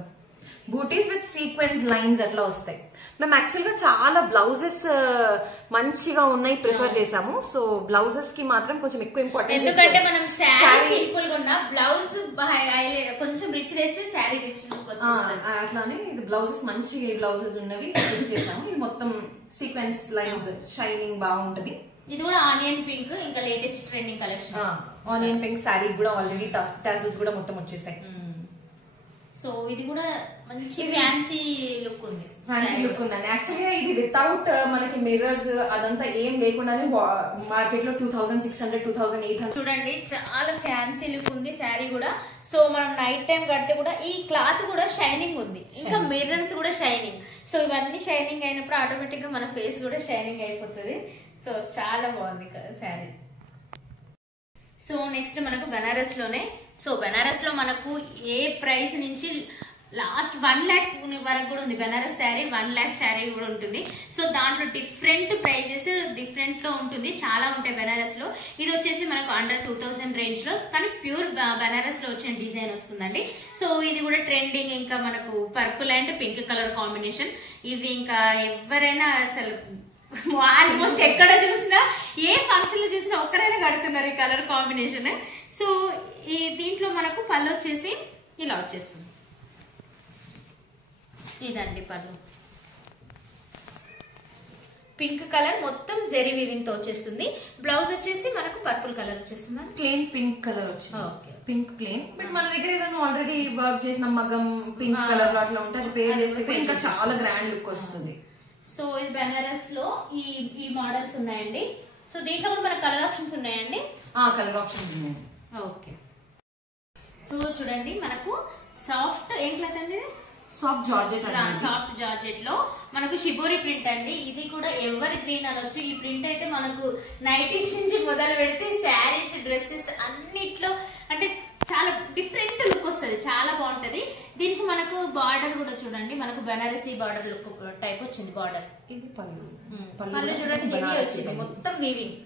బూటీస్ విత్ సీక్వెన్స్ లైన్స్ అట్లా వస్తాయి. మేము యాక్చువల్ గా చాలా బ్లౌజెస్ మంచిగా ఉన్నాయి ప్రిఫర్ చేసాము. సో బ్లౌజెస్ కి మాత్రం కొంచెం ఎక్కువ ఇంపార్టెన్స్, ఎందుకంటే మనం శారీ సింపుల్ గా ఉన్న బ్లౌజ్ కొంచెం రిచ్ చేస్తే శారీ రిచ్ అట్లానే ఇది బ్లౌజెస్ మంచి బ్లౌజెస్ ఉన్నవి చేసాము. ఇది మొత్తం సీక్వెన్స్ లైన్స్ షైనింగ్ బాగుంటది. ఇది కూడా ఆనియన్ పింక్, ఇంకా latest trending collection. Onion pink sari కూడా ఆల్రెడీ టాసిల్స్ కూడా మొత్తం వచ్చేసాయి. సో ఇది కూడా మంచి ఫ్యాన్సీ లుక్ ఉంది. అండి. యాక్చువల్గా ఇది వితౌట్ మనకి మిర్రర్స్ అదంతా ఏం లేకుండానే మార్కెట్ లో 2600, 2800. చూడండి చాలా ఫ్యాన్సీ లుక్ ఉంది శారీ కూడా. సో మనం నైట్ టైం కడితే కూడా ఈ క్లాత్ కూడా షైనింగ్ ఉంది, ఇంకా మిర్రర్స్ కూడా షైనింగ్. సో ఇవన్నీ షైనింగ్ అయినప్పుడు ఆటోమేటిక్ గా మన ఫేస్ కూడా షైనింగ్ అయిపోతుంది. సో చాలా బాగుంది శారీ. సో నెక్స్ట్ మనకు బెనారస్ లోనే. సో బెనారస్ లో మనకు ఏ ప్రైస్ నుంచి లాస్ట్ 1 lakh వరకు కూడా ఉంది. బెనారస్ శారీ 1 lakh శారీ కూడా ఉంటుంది. సో దాంట్లో డిఫరెంట్ ప్రైసెస్ డిఫరెంట్ లో ఉంటుంది, చాలా ఉంటాయి బెనారస్ లో. ఇది వచ్చేసి మనకు అండర్ 2000 రేంజ్ లో, కానీ ప్యూర్ బెనారస్ లో వచ్చిన డిజైన్ వస్తుందండి. సో ఇది కూడా ట్రెండింగ్. ఇంకా మనకు purple and pink colour combination. ఇవి ఇంకా ఎవరైనా అసలు ఆల్మోస్ట్ ఎక్కడ చూసినా ఏ ఫంక్షన్ లో చూసినా ఒక్కరైనా కడుతున్నారు ఈ కలర్ కాంబినేషన్. సో ఈ దీంట్లో మనకు పళ్ళు వచ్చేసి ఇలా వచ్చేస్తుంది. ఇదండి పళ్ళు, పింక్ కలర్ మొత్తం జెరీ వీవింగ్ తో వచ్చేస్తుంది. బ్లౌజ్ వచ్చేసి మనకు పర్పుల్ కలర్ వచ్చేస్తుంది, ప్లేన్ పింక్ కలర్ వచ్చింది. పింక్ ప్లేన్, బట్ మన దగ్గర ఏదైనా ఆల్రెడీ వర్క్ చేసిన మగ్గం పింక్ కలర్ లో అట్లా ఉంటే అది పేర్ చేస్తే ఇంకా చాలా గ్రాండ్ లుక్ వస్తుంది. సో ఇది బెనారస్ లో ఈ మోడల్స్ ఉన్నాయండి. సో దీంట్లో కూడా మన కలర్ ఆప్షన్స్ ఉన్నాయండి. కలర్ ఆప్షన్స్ ఉన్నాయి. ఓకే, సో చూడండి మనకు సాఫ్ట్ ఏం క్లాత్ అండి, సాఫ్ట్ జార్జెట్. సాఫ్ట్ జార్జెట్ లో మనకు షిబోరి ప్రింట్ అండి. ఇది కూడా ఎవరి గ్రీన్ అనొచ్చు. ఈ ప్రింట్ అయితే మనకు నైటీస్ నుంచి మొదలు పెడితే శారీస్, డ్రెస్సెస్ అన్నిట్లో అంటే చాలా డిఫరెంట్ లుక్ వస్తుంది, చాలా బాగుంటది. దీనికి మనకు బార్డర్ కూడా చూడండి, మనకు బెనారసీ బార్డర్ లుక్ టైప్ వచ్చింది బార్డర్. ఇది పళ్ళు, పళ్ళు చూడండి హెవీ వచ్చింది, మొత్తం వీవింగ్.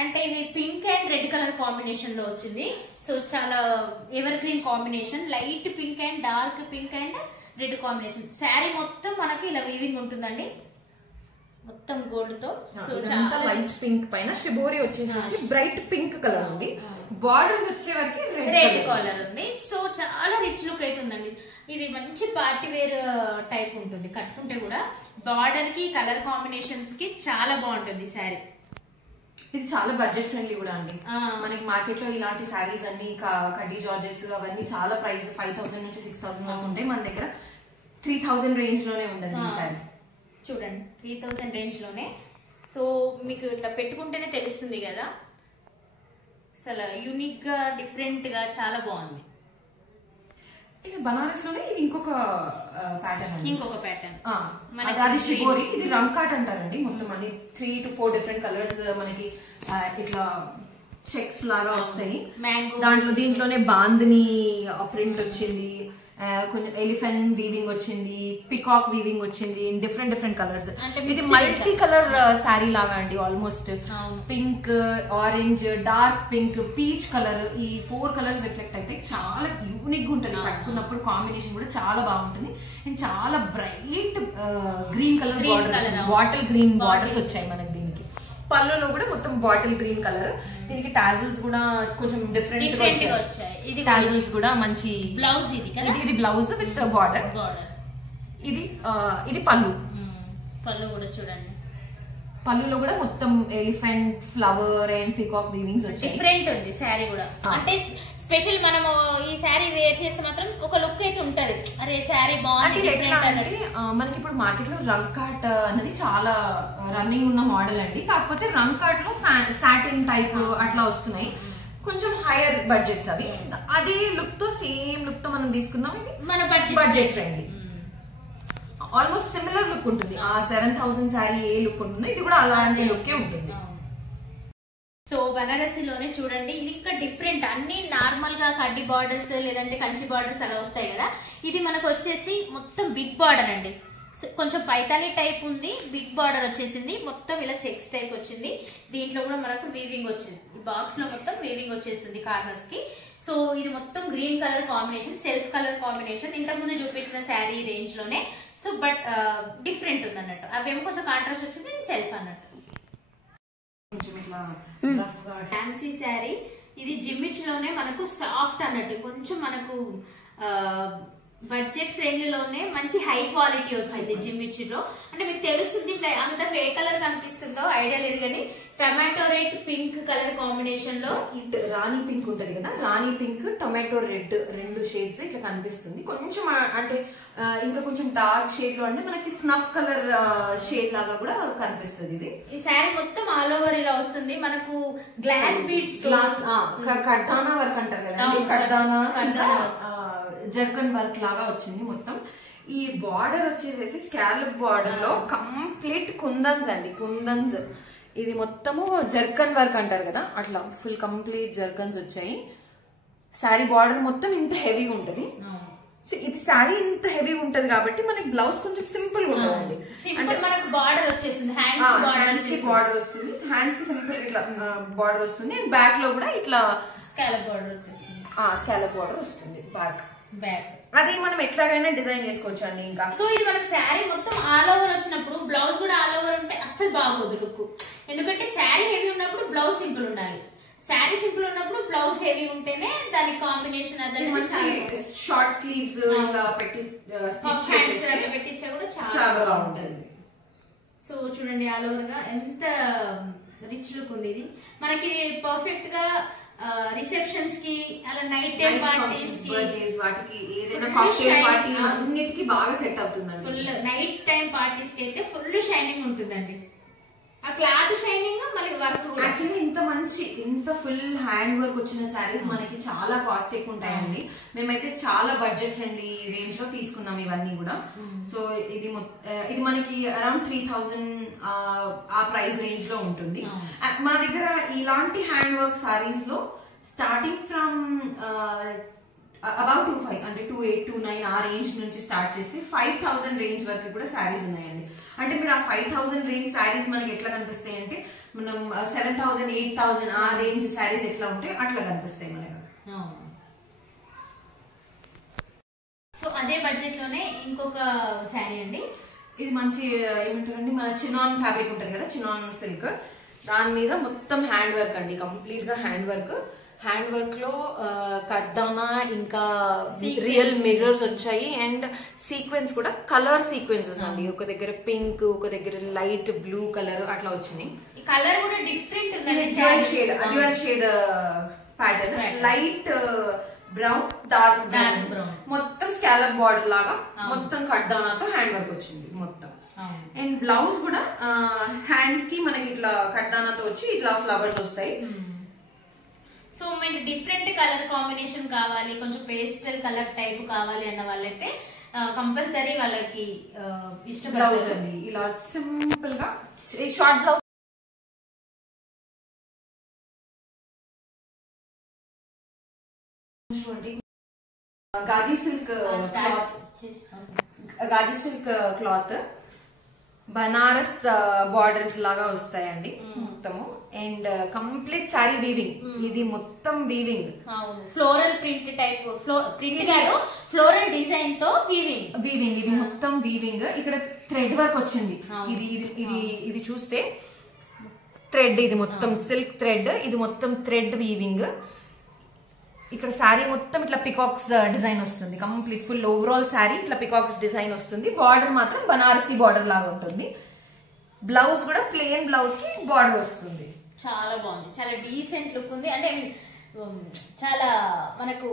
అంటే ఇది pink and red colour combination లో వచ్చింది. సో చాలా ever green combination, light pink and dark pink and red combination. Sari మొత్తం మనకి ఇలా వీవింగ్ ఉంటుందండి, మొత్తం గోల్డ్ తో. సో చాలా లైట్ పింక్ పైన షిబోరి వచ్చేసి బ్రైట్ పింక్ కలర్ ఉంది. బార్డర్స్ వచ్చే వరకు రెడ్ కలర్ ఉంది. సో చాలా రిచ్ లుక్ అవుతుందండి. ఇది మంచి పార్టీ వేర్ టైప్ ఉంటుంది, కట్టుకుంటే కూడా బార్డర్ కి కలర్ కాంబినేషన్స్ కి చాలా బాగుంటుంది శారీ. ఇది చాలా బడ్జెట్ ఫ్రెండ్లీ కూడా అండి. మనకి మార్కెట్ లో ఇలాంటి శారీస్ అన్ని కడ్డీ జార్జెట్స్ అవన్నీ చాలా ప్రైస్ 5000 నుంచి 6000 వరకు ఉంటాయి. మన దగ్గర 3000 రేంజ్ లోనే ఉందండి ఈ శారీ. చూడండి 3000 రేంజ్ లోనే. సో మీకు ఇట్లా పెట్టుకుంటేనే తెలుస్తుంది కదా, అసలు యూనిక్ గా డిఫరెంట్ గా చాలా బాగుంది. ఇది బనారస్ లోనే ఇది ఇంకొక ప్యాటర్న్, ఇంకొక ప్యాటర్న్. అది షిబోరి, ఇది రంకాట్ అంటారండి. మొత్తం అన్ని 3 to 4 డిఫరెంట్ కలర్స్ మనకి ఇట్లా చెక్స్ లాగా వస్తాయి. దాంట్లో దీంట్లోనే బాందిని ప్రింట్ వచ్చింది, కొంచెం ఎలిఫెంట్ వీవింగ్ వచ్చింది, పికాక్ వీవింగ్ వచ్చింది, డిఫరెంట్ డిఫరెంట్ కలర్స్. ఇది మల్టీ కలర్ శారీ లాగా అండి. Almost pink, orange, dark pink, peach colour, ఈ 4 కలర్స్ రిఫ్లెక్ట్ అయితే చాలా యూనిక్ గా ఉంటుంది. కట్టుకున్నప్పుడు కాంబినేషన్ కూడా చాలా బాగుంటుంది. అండ్ చాలా bright green colour border, bottle green borders వచ్చాయి మనకి. దీనికి పళ్ళులో కూడా మొత్తం బాటిల్ గ్రీన్ కలర్. దీనికి టాజిల్స్ కూడా కొంచెం డిఫరెంట్ గా వచ్చాయి. ఇది టాజిల్స్ కూడా మంచి బ్లౌజ్. ఇది బ్లౌజ్ విత్ బార్డర్. ఇది పళ్ళు. పళ్ళు కూడా చూడండి, పళ్ళులో కూడా మొత్తం ఎలిఫెంట్ ఫ్లవర్ అండ్ పీకాక్ వీవింగ్స్ వచ్చాయి. డిఫరెంట్ ఉంది శారీ కూడా. అంటే స్పెషల్ మనము ఈ శారీ వేర్ చేస్తే మాత్రం ఒక లుక్ అయితే ఉంటది, అరే శారీ బాగుంది. మనకి ఇప్పుడు మార్కెట్ లో రంకాట్ అనేది చాలా రన్నింగ్ ఉన్న మోడల్ అండి. కాకపోతే రంకాట్ లో సాటిన్ టైప్ అట్లా వస్తున్నాయి, కొంచెం హైయర్ బడ్జెట్స్ అవి. అదే లుక్ తో సేమ్ లుక్ తో మనం తీసుకున్నాం. ఇది మన budget friendly, almost similar look ఉంటుంది. ఆ 7000 శారీ ఏ లుక్ ఉంటుందో ఇది కూడా అలాంటి లుక్ ఉంటుంది. సో బనారసీలోనే చూడండి, ఇది ఇంకా డిఫరెంట్. అన్ని నార్మల్ గా కడ్డీ బార్డర్స్ లేదంటే కంచి బార్డర్స్ అలా వస్తాయి కదా, ఇది మనకు వచ్చేసి మొత్తం బిగ్ బార్డర్ అండి. కొంచెం పైతాని టైప్ ఉంది, బిగ్ బార్డర్ వచ్చేసింది, మొత్తం ఇలా చెక్స్ టైప్ వచ్చింది. దీంట్లో కూడా మనకు వీవింగ్ వచ్చింది, ఈ బాక్స్ లో మొత్తం వీవింగ్ వచ్చేస్తుంది కార్నర్స్ కి. సో ఇది మొత్తం green colour combination, self colour combination. ఇంతకు ముందు చూపించిన శారీ రేంజ్ లోనే. సో బట్ డిఫరెంట్ ఉంది అన్నట్టు. అవేమో కొంచెం కాంట్రాస్ట్ వచ్చింది, ఇది సెల్ఫ్ అన్నట్టు. ఫ్యాన్సీ శారీ ఇది జిమ్మిచ్ లోనే మనకు సాఫ్ట్ అన్నట్టు, కొంచెం మనకు బడ్జెట్ ఫ్రెండ్లీలోనే మంచి హై క్వాలిటీ వచ్చింది జిమ్మిచ్ లో. అంటే మీకు తెలుస్తుంది ఇట్లా అంతట్లో ఏ కలర్ కనిపిస్తుందో ఐడియా లేదు, కానీ tomato red pink colour combination లో రాణి పింక్ ఉంటది కదా, రాణి పింక్ టొమాటో రెడ్ 2 షేడ్స్ ఇట్లా కనిపిస్తుంది. కొంచెం అంటే ఇంకా కొంచెం డార్క్ షేడ్ లో అంటే మనకి స్నఫ్ కలర్ షేడ్ లాగా కూడా కనిపిస్తుంది. ఇది ఈ శారీ మొత్తం ఆల్ ఓవర్ ఇలా వస్తుంది. మనకు గ్లాస్ బీడ్స్, కడ్దానా వర్క్ అంటారు కదా, కడ్దానా జర్కన్ వర్క్ లాగా వచ్చింది మొత్తం. ఈ బార్డర్ వచ్చేసేసి స్కాలప్ బార్డర్ లో కంప్లీట్ కుందన్స్ అండి, కుందన్స్. ఇది మొత్తము జర్కన్ వర్క్ అంటారు కదా, అట్లా ఫుల్ కంప్లీట్ జర్కన్స్ వచ్చాయి. శారీ బార్డర్ మొత్తం ఇంత హెవీగా ఉంటుంది. సో ఇది శారీ ఇంత హెవీ ఉంటది కాబట్టి మనకి బ్లౌజ్ కొంచెం సింపుల్ గా ఉంటుందండి. సింపుల్ మనకు బార్డర్ వచ్చేస్తుంది, హ్యాండ్స్ కి బార్డర్ వస్తుంది, హ్యాండ్స్ కి సింపుల్ ఇట్లా బార్డర్ వస్తుంది. అండ్ బ్యాక్ లో కూడా ఇట్లా స్కాలప్ బార్డర్ వచ్చేస్తుంది, స్కాలప్ బార్డర్ వస్తుంది బ్యాక్. అది మనం ఎట్లాగైనా డిజైన్ చేసుకోవచ్చు అండి. ఇంకా సో ఇది మనకి శారీ మొత్తం ఆల్ ఓవర్ వచ్చినప్పుడు బ్లౌజ్ కూడా ఆల్ ఓవర్ ఉంటే అస్సలు బాగోదు లుక్. ఎందుకంటే శారీ హెవీ ఉన్నప్పుడు బ్లౌజ్ సింపుల్ ఉండాలి, శారీ సింపుల్ ఉన్నప్పుడు బ్లౌజ్ హెవీ ఉంటేనే దాని కాంబినేషన్ అనేది షార్ట్ స్లీవ్స్ ఇట్లా పెట్టి పెట్టించా కూడా చాలా బాగుంటుంది. సో చూడండి ఆల్ ఓవర్ గా ఎంత రిచ్ లుక్ ఉంది. ఇది మనకి పర్ఫెక్ట్ గా రిసెప్షన్స్ కి అలా నైట్ టైం పార్టీస్ కి వాటికి ఏదైనా కాక్టైల్ పార్టీస్ అన్నిటికీ బాగా సెట్ అవుతుందండి. ఫుల్ నైట్ టైం పార్టీస్ కి అయితే ఫుల్ షైనింగ్ ఉంటుందండి. ఆ క్లాత్ షైనింగ్ మళ్ళీ వర్క్ యాక్చువల్లీ ఇంత ఫుల్ హ్యాండ్ వర్క్ వచ్చిన సారీస్ మనకి చాలా కాస్ట్ ఎక్కువ ఉంటాయండి. మేమైతే చాలా బడ్జెట్ ఫ్రెండ్లీ రేంజ్ లో తీసుకున్నాం ఇవన్నీ కూడా. సో ఇది మనకి అరౌండ్ 3000 ఆ ప్రైస్ రేంజ్ లో ఉంటుంది. మా దగ్గర ఇలాంటి హ్యాండ్ వర్క్ సారీస్ లో స్టార్టింగ్ ఫ్రమ్ అబౌట్ 25 అంటే 28, 29 ఆ రేంజ్ నుంచి స్టార్ట్ చేస్తే 5000 రేంజ్ వరకు కూడా సారీస్ ఉన్నాయండి. అంటే మీరు ఆ 5000 రేంజ్ సారీస్ మనకి ఎట్లా కనిపిస్తాయి అంటే మనం 7000, 8000 ఆ రేంజ్ సారీస్ ఎట్లా ఉంటాయి అట్లా కనిపిస్తాయి మనకి. సో అదే బడ్జెట్ లోనే ఇంకొక శారీ అండి. ఇది మంచి ఏమంటారండి, మన చినాన్ ఫ్యాబ్రిక్ ఉంటది కదా, చినాన్ సిల్క్, దాని మీద మొత్తం హ్యాండ్ వర్క్ అండి, కంప్లీట్ గా హ్యాండ్ వర్క్. హ్యాండ్ వర్క్ లో కడ్దానా ఇంకా రియల్ మిర్రర్స్ వచ్చాయి. అండ్ సీక్వెన్స్ కూడా కలర్ సీక్వెన్సెస్ అండి. ఒక దగ్గర పింక్, ఒక దగ్గర లైట్ బ్లూ కలర్ అట్లా వచ్చినాయి. కలర్ కూడా డిఫరెంట్ ఉంది, dual shade pattern, light brown, dark brown, మొత్తం స్కాలప్ బార్డర్ లాగా మొత్తం కడ్దానాతో హ్యాండ్ వర్క్ వచ్చింది మొత్తం. అండ్ బ్లౌజ్ కూడా హ్యాండ్స్ కి మనకి ఇట్లా కడ్దానాతో వచ్చి ఇట్లా ఫ్లవర్స్ వస్తాయి. సో మీకు డిఫరెంట్ కలర్ కాంబినేషన్ కావాలి, కొంచెం పేస్టల్ కలర్ టైప్ కావాలి అన్న వాళ్ళైతే కంపల్సరీ వాళ్ళకి ఇష్టం బ్లౌజ్ అండి. ఇలా సింపుల్ గా షార్ట్ బ్లౌజ్ గాజీ సిల్క్ క్లాత్ బనారస్ బార్డర్స్ లాగా వస్తాయండి మొత్తము. అండ్ కంప్లీట్ సారీ వీవింగ్, ఇది మొత్తం weaving, floral print type, print కాదు ఫ్లోరల్ డిజైన్ తో వీవింగ్, ఇది మొత్తం వీవింగ్. ఇక్కడ థ్రెడ్ వర్క్ వచ్చింది. ఇది చూస్తే థ్రెడ్, ఇది మొత్తం సిల్క్ థ్రెడ్, ఇది మొత్తం థ్రెడ్ వీవింగ్. ఇక్కడ శారీ మొత్తం ఇట్లా పికాక్స్ డిజైన్ వస్తుంది, కంప్లీట్ ఫుల్ ఓవరాల్ శారీ ఇట్లా పికాక్స్ డిజైన్ వస్తుంది. బార్డర్ మాత్రం బనారసీ బార్డర్ లాగా ఉంటుంది. బ్లౌజ్ కూడా ప్లెయిన్ బ్లౌజ్ కి బార్డర్ వస్తుంది. చాలా బాగుంది, చాలా డీసెంట్ లుక్ ఉంది. అంటే చాలా మనకు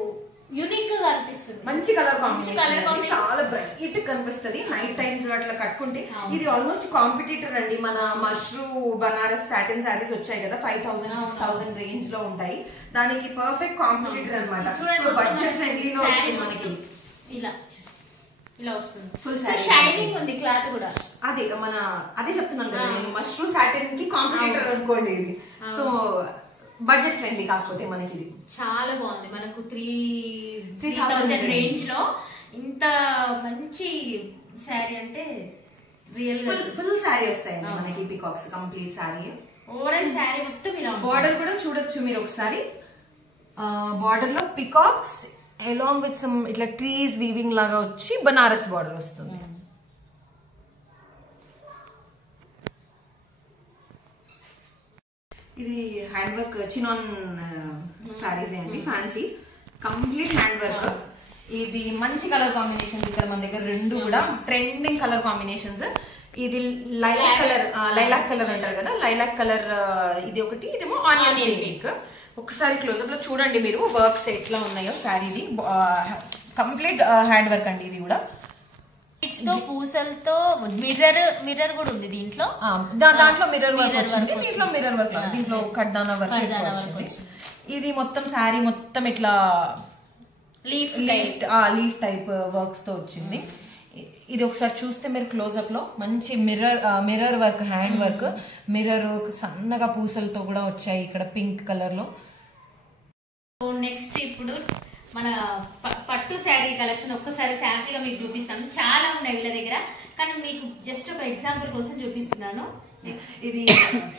యూనిక్ గా అనిపిస్తుంది. మంచి కలర్ కాంబినేషన్, చాలా బ్రైట్ కనిపిస్తుంది నైట్ టైమ్స్ అట్లా కట్టుకుంటే. ఇది ఆల్మోస్ట్ కాంపిటీటర్ అండి. మన మష్రూ బనారస్ సాటిన్ సారీస్ వచ్చాయి కదా, 5000, 6000 రేంజ్ లో ఉంటాయి. దానికి పర్ఫెక్ట్ కాంపిటీటర్ అనమాట. బడ్జెట్ ఫ్రెండ్లీలో వస్తుంది మనకి. ఇలా వస్తుంది, ఫుల్ షైనింగ్ ఉంది క్లాత్ కూడా. అదే చెప్తున్నాను కదా నేను, మష్రూ సాటిన్ కి కాంపిటీటర్ అనుకోండి ఇది. సో బడ్జెట్ ఫ్రెండ్లీ కాకపోతే మనకి ఇది చాలా బాగుంది. మనకు 3000 రేంజ్ లో ఇంత మంచి శారీ అంటే రియల్ ఫుల్ శారీ వస్తాయండి మనకి peacocks, complete sari. Overall sari మొత్తం ఇలా. బార్డర్ కూడా చూడొచ్చు మీరు ఒకసారి. బార్డర్ లో పికాక్స్ అలాంగ్ విత్ సమ్ ఇట్లా ట్రీస్ వీవింగ్ లాగా వచ్చి బనారస్ బార్డర్ వస్తుంది. ఇది హ్యాండ్ వర్క్ చినాన్ సారీస్ అండి, ఫ్యాన్సీ కంప్లీట్ హ్యాండ్ వర్క్. ఇది మంచి కలర్ కాంబినేషన్స్ ఇక్కడ మన దగ్గర రెండు కూడా ట్రెండింగ్ కలర్ కాంబినేషన్స్. ఇది లైలాక్ కలర్ అంటారు కదా, లైలాక్ కలర్ ఇది ఒకటి, ఇదేమో ఆనియన్ పింక్. ఒకసారి క్లోజప్ లో చూడండి మీరు వర్క్స్ ఎట్లా ఉన్నాయో శారీది. కంప్లీట్ హ్యాండ్ వర్క్ అండి ఇది కూడా. పూసలతో మిర్రర్ కూడా ఉంది దీంట్లో. దాంట్లో మిర్రర్ వర్క్ వచ్చింది, దీంట్లో మిర్రర్ వర్క్, దీంట్లో కడ్దానా వర్క్ వచ్చింది. ఇది మొత్తం శారీ మొత్తం ఇట్లా లీఫ్ టైప్ వర్క్స్ తో వచ్చింది. ఇది ఒకసారి చూస్తే మీరు క్లోజప్ లో మంచి mirror work, hand work, mirror సన్నగా పూసలతో కూడా వచ్చాయి ఇక్కడ పింక్ కలర్ లో. నెక్స్ట్ ఇప్పుడు మన పట్టు శారీ కలెక్షన్ ఒక్కసారి శాంపుల్ గా మీకు చూపిస్తాను. చాలా ఉన్నాయి వీళ్ళ దగ్గర, కానీ మీకు జస్ట్ ఒక ఎగ్జాంపుల్ కోసం చూపిస్తున్నాను. ఇది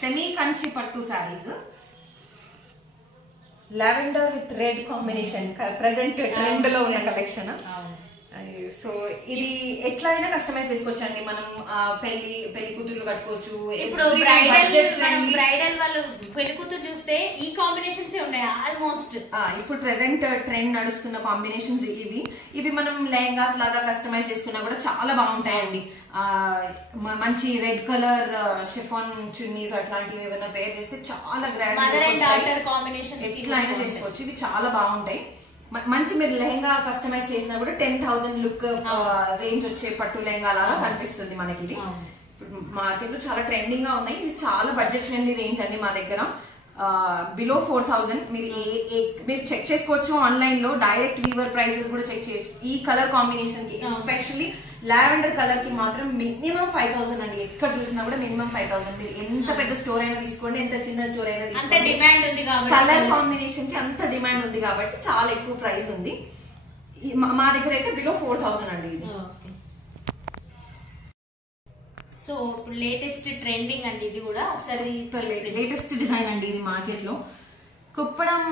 సెమీ కంచి పట్టు saris, lavender with red combination present trend లో ఉన్న కలెక్షన్. సో ఇది ఎట్లా అయినా కస్టమైజ్ చేసుకోవచ్చు అండి. మనం పెళ్లి కూతుర్లు కట్టుకోవచ్చు. ఇప్పుడు బ్రైడల్ వాళ్ళు పెళ్లి కూతురు చూస్తే ఈ కాంబినేషన్స్ ఉన్నాయి ఆల్మోస్ట్. ఇప్పుడు ప్రెసెంట్ ట్రెండ్ నడుస్తున్న కాంబినేషన్స్ ఇవి మనం లెహంగాస్ లాగా కస్టమైజ్ చేసుకున్నా కూడా చాలా బాగుంటాయండి. మంచి రెడ్ కలర్ షిఫాన్ చున్నీస్ అట్లాంటివి ఏమైనా పేర్ చేస్తే చాలా గ్రాండ్ ఎట్లా అయినా చేసుకోవచ్చు. ఇవి చాలా బాగుంటాయి. మంచి మీరు లెహంగా కస్టమైజ్ చేసినా కూడా 10,000 లుక్ రేంజ్ వచ్చే పట్టు లెహంగా లాగా కనిపిస్తుంది మనకి. ఇది మార్కెట్ లో చాలా ట్రెండింగ్ గా ఉన్నాయి. ఇది చాలా బడ్జెట్ ఫ్రెండ్లీ రేంజ్ అండి మా దగ్గర. బిలో 4,000 మీరు చెక్ చేసుకోవచ్చు ఆన్లైన్ లో. డైరెక్ట్ వీవర్ ప్రైసెస్ కూడా చెక్ చేయొచ్చు. ఈ కలర్ కాంబినేషన్ కి ఎస్పెషల్లీ లావెండర్ కలర్ కి మాత్రం మినిమం 5,000 అండి. ఎక్కడ చూసినా కూడా మినిమం 5,000. మీరు ఎంత పెద్ద స్టోర్ అయినా తీసుకోండి, ఎంత చిన్న స్టోర్ అయినా తీసుకోండి, డిమాండ్ ఉంది కాబట్టి కలర్ కాంబినేషన్ కి అంత డిమాండ్ ఉంది కాబట్టి చాలా ఎక్కువ ప్రైస్ ఉంది. మా దగ్గర అయితే బిలో 4,000 అండి ఇది. సో ఇప్పుడు లేటెస్ట్ ట్రెండింగ్ అండి ఇది కూడా. ఒకసారి లేటెస్ట్ డిజైన్ అండి ఇది. మార్కెట్ లో కుప్పడం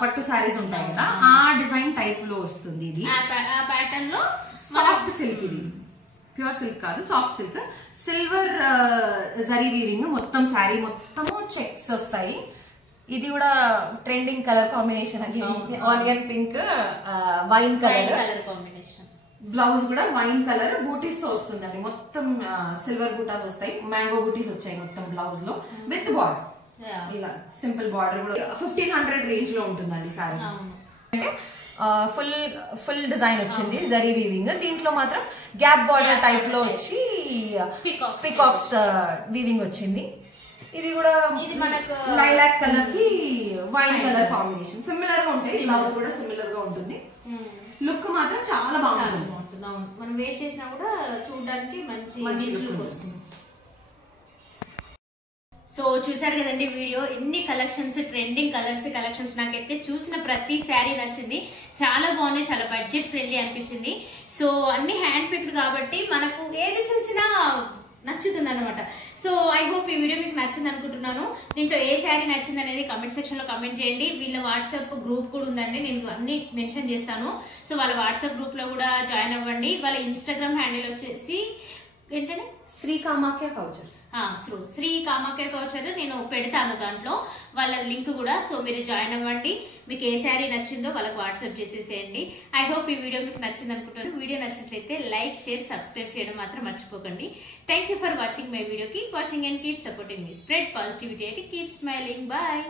పట్టు సారీస్ ఉంటాయి కదా, ఆ డిజైన్ టైప్ లో వస్తుంది ఇది. ఆ ప్యాటర్న్ లో సాఫ్ట్ సిల్క్, ఇది ప్యూర్ సిల్క్ కాదు, soft silk. Silver zari weaving, మొత్తం శారీ మొత్తము చెక్స్ వస్తాయి. ఇది కూడా ట్రెండింగ్ కలర్ కాంబినేషన్ అండి. Onion pink, wine colour combination. Blouse కూడా వైన్ కలర్ బూటీస్ తో వస్తుందండి. మొత్తం సిల్వర్ బూటాస్ వస్తాయి, మ్యాంగో బూటీస్ వచ్చాయి మొత్తం బ్లౌజ్ లో విత్ బార్డర్. ఇలా సింపుల్ బార్డర్ కూడా 1,500 రేంజ్ లో ఉంటుందండి సారీ. అంటే ఫుల్ డిజైన్ వచ్చింది జరీ వీవింగ్. దీంట్లో మాత్రం గ్యాప్ బార్డర్ టైప్ లో వచ్చి పికాక్స్ వీవింగ్ వచ్చింది. ఇది కూడా మనకు లైలాక్ కలర్ కి వైన్ కలర్ కాంబినేషన్ సిమిలర్ గా ఉంటాయి. బ్లౌజ్ కూడా సిమిలర్ గా ఉంటుంది. లుక్ మాత్రం చాలా బాగుంటుంది. మనం వేర్ చేసినా కూడా చూడడానికి మంచి లుక్ వస్తుంది. సో చూసారు కదండి వీడియో, ఎన్ని కలెక్షన్స్, ట్రెండింగ్ కలెక్షన్స్. నాకైతే చూసిన ప్రతి శారీ నచ్చింది, చాలా బాగున్నాయి, చాలా బడ్జెట్ ఫ్రెండ్లీ అనిపించింది. సో అన్ని హ్యాండ్ పిక్డ్ కాబట్టి మనకు ఏది చూసినా నచ్చుతుంది అనమాట. సో ఐ హోప్ ఈ వీడియో మీకు నచ్చింది అనుకుంటున్నాను. దీంట్లో ఏ శారీ నచ్చింది అనేది కమెంట్ సెక్షన్ లో కమెంట్ చేయండి. వీళ్ళ వాట్సాప్ గ్రూప్ కూడా ఉందండి, నేను అన్ని మెన్షన్ చేస్తాను. సో వాళ్ళ వాట్సాప్ గ్రూప్ లో కూడా జాయిన్ అవ్వండి. వాళ్ళ ఇన్స్టాగ్రామ్ హ్యాండిల్ వచ్చేసి ఏంటంటే శ్రీ కామాఖ్య కౌచర్. శ్రీ కామాఖ్య కౌచర్ నేను పెడతాను దాంట్లో వాళ్ళ లింక్ కూడా. సో మీరు జాయిన్ అవ్వండి. మీకు ఏ శారీ నచ్చిందో వాళ్ళకి వాట్సాప్ చేసేసేయండి. ఐ హోప్ ఈ వీడియో మీకు నచ్చింది అనుకుంటున్నాను. వీడియో నచ్చినట్లయితే లైక్, షేర్, సబ్స్క్రైబ్ చేయడం మాత్రం మర్చిపోకండి. Thank you for watching my video. Keep watching and keep supporting మీ. Spread positivity and keep smiling. Bye.